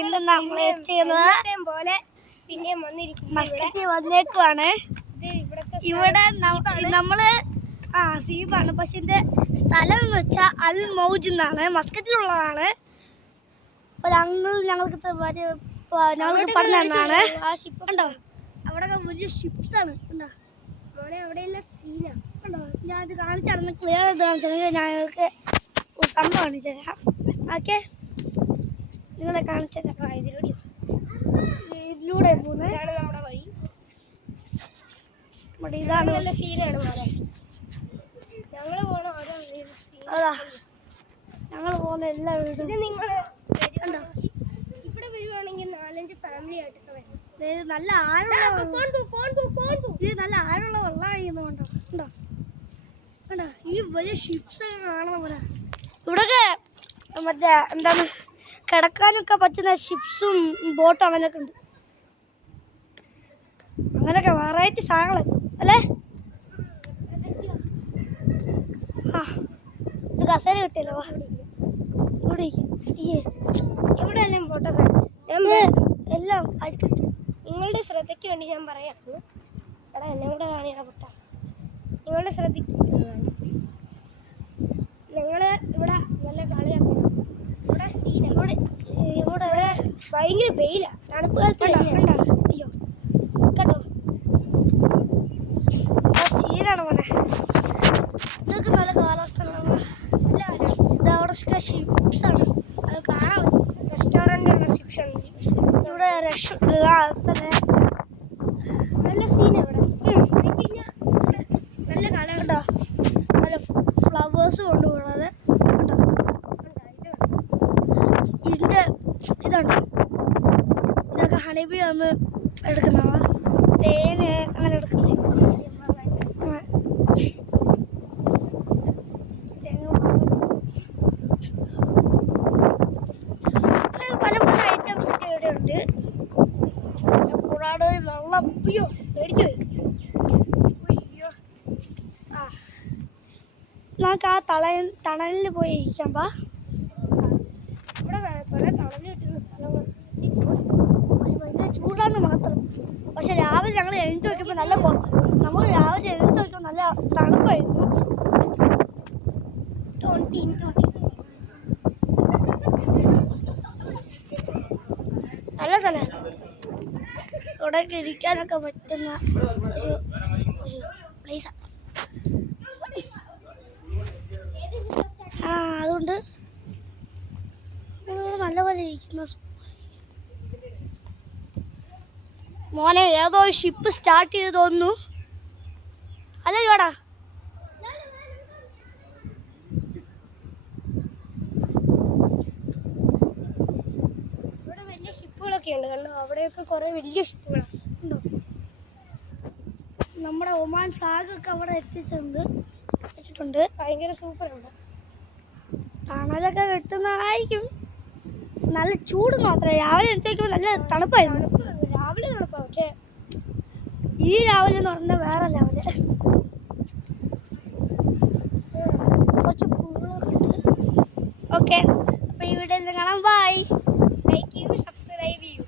ഇന്ന് നമ്മൾ പോലെ മസ്കറ്റിൽ വന്നേക്കുവാണ്. ഇവിടെ നമ്മള് സീബാണ്, പക്ഷെ ഇതിന്റെ സ്ഥലം എന്ന് വെച്ചാൽ അൽ മൗജ് എന്നാണ്, മസ്കറ്റിലുള്ളതാണ്. ഞങ്ങൾക്ക് പറഞ്ഞു തന്നാണ്. കണ്ടോ അവിടെ വലിയ ഷിപ്സ് ആണ്. കണ്ടോ കണ്ടോ, ഞാൻ ഇത് കാണിച്ചായിരുന്നു, ക്ലിയർ ചെയ്ത് കാണിച്ചെങ്കിൽ ഞങ്ങൾക്ക് സംഭവം കാണിച്ചു തരാം. ഓക്കെ, നിങ്ങളെ കാണിച്ചു തരാം. ഇതിലൂടെ പോകുന്നത് നമ്മുടെ വഴി. ഇതാണ് നല്ല സീനാണ് പോലെ. ഞങ്ങൾ പോകുന്ന അതാ ഞങ്ങൾ പോകുന്ന എല്ലാ വീടും. നിങ്ങൾ ഇവിടെ വരുവാണെങ്കിൽ 4-5 ഫാമിലി ആയിട്ടൊക്കെ വരും. നല്ല ആഴമുള്ള വെള്ളമായിരുന്നുണ്ടോ. ഉണ്ടോ കണ്ടോ, ഈ വലിയ ഷിപ്സ് ഒക്കെ കാണുന്ന പോലെ. ഇവിടെയൊക്കെ മറ്റേ എന്താണ് കിടക്കാനൊക്കെ പറ്റുന്ന ഷിപ്സും ബോട്ടും അങ്ങനെയൊക്കെ ഉണ്ട്. അങ്ങനെയൊക്കെ വെറൈറ്റി സാധനങ്ങളൊക്കെ അല്ലേ. കസേര കിട്ടിയല്ലോ. വാ ഇവിടെ ഇവിടെ എല്ലാം ഫോട്ടോസ് എല്ലാം അടിക്കട്ടെ. നിങ്ങളുടെ ശ്രദ്ധയ്ക്ക് വേണ്ടി ഞാൻ പറയാറുണ്ട്. എടാ എന്നെ കൂടെ കാണിയാ പൊട്ട. നിങ്ങളുടെ ശ്രദ്ധയ്ക്ക് നിങ്ങൾ ഇവിടെ നല്ല കളിയാക്കണം. ഇവിടെ സീന ഇവിടെ ഭയങ്കര വെയിലാണ്. തണുപ്പ് കാലത്ത് അയ്യോ കേട്ടോ സീനാണ് മോനെ. ഇതൊക്കെ നല്ല കാലാവസ്ഥ. ഇതവിടെ ഷിപ്സാണ്, അത് കാണാൻ റെസ്റ്റോറൻറ്റ് ഷിപ്സാണ്. ഇവിടെ നല്ല സീനാണ്. ഇവിടെ നല്ല കാലാവസ്ഥ, നല്ല ഫ്ലവേഴ്സ് കൊണ്ടുപോകണത്. ഇതിൻ്റെ ഇതുണ്ട്, ഇതൊക്കെ ഹണിബി വന്ന് എടുക്കുന്നതാണ്. തേന് അങ്ങനെ എടുക്കുന്നത്. പല പല ഐറ്റംസ് ഒക്കെ ഇവിടെ ഉണ്ട്. കൂടാതെ വെള്ളം മേടിച്ചു നമുക്ക് ആ തണലിൽ പോയി ഇരിക്കാം. ഇവിടെ കുറേ തണൽ കിട്ടുന്ന സ്ഥലങ്ങൾ. ഭയങ്കര ചൂടാന്ന് മാത്രം. പക്ഷെ രാവിലെ ഞങ്ങൾ എഴുന്നേറ്റ് നോക്കിയപ്പോൾ നമ്മൾ രാവിലെ എഴുന്നേറ്റ് നോക്കിയപ്പോൾ നല്ല തണുപ്പായിരുന്നു. നല്ല സ്ഥലമാണ്. ഇവിടെ ഇരിക്കാനൊക്കെ പറ്റുന്ന ഒരു പ്ലേസാണ്. അതുകൊണ്ട് നല്ല പോലെ ഇരിക്കുന്ന മോനെ. ഏതോ ഷിപ്പ് സ്റ്റാർട്ട് ചെയ്ത് തോന്നുന്നു അല്ലേ ചോടാ. ഇവിടെ വലിയ ഷിപ്പുകളൊക്കെ ഉണ്ട്. കണ്ടോ അവിടെയൊക്കെ കുറേ വലിയ ഷിപ്പുകളാണ്. ഉണ്ടോ നമ്മുടെ ഒമാൻ ഫ്ലാഗൊക്കെ അവിടെ വെച്ചിട്ടുണ്ട്. ഭയങ്കര സൂപ്പറുണ്ട്. തണലൊക്കെ കിട്ടുന്നതായിരിക്കും. നല്ല ചൂട് മാത്രമേ. രാവിലെ എന്തൊക്കെയോ നല്ല തണുപ്പായിരുന്നു. രാവിലെ തണുപ്പാണ്, പക്ഷേ ഈ രാവിലെ എന്ന് പറഞ്ഞാൽ വേറെ രാവിലെ. കുറച്ച് പൂളൊക്കെ ഉണ്ട്. ഓക്കെ, അപ്പോൾ ഈ വീഡിയോയിൽ കാണാം. ബൈ. ലൈക്ക് ചെയ്യൂ, സബ്സ്ക്രൈബ് ചെയ്യൂ.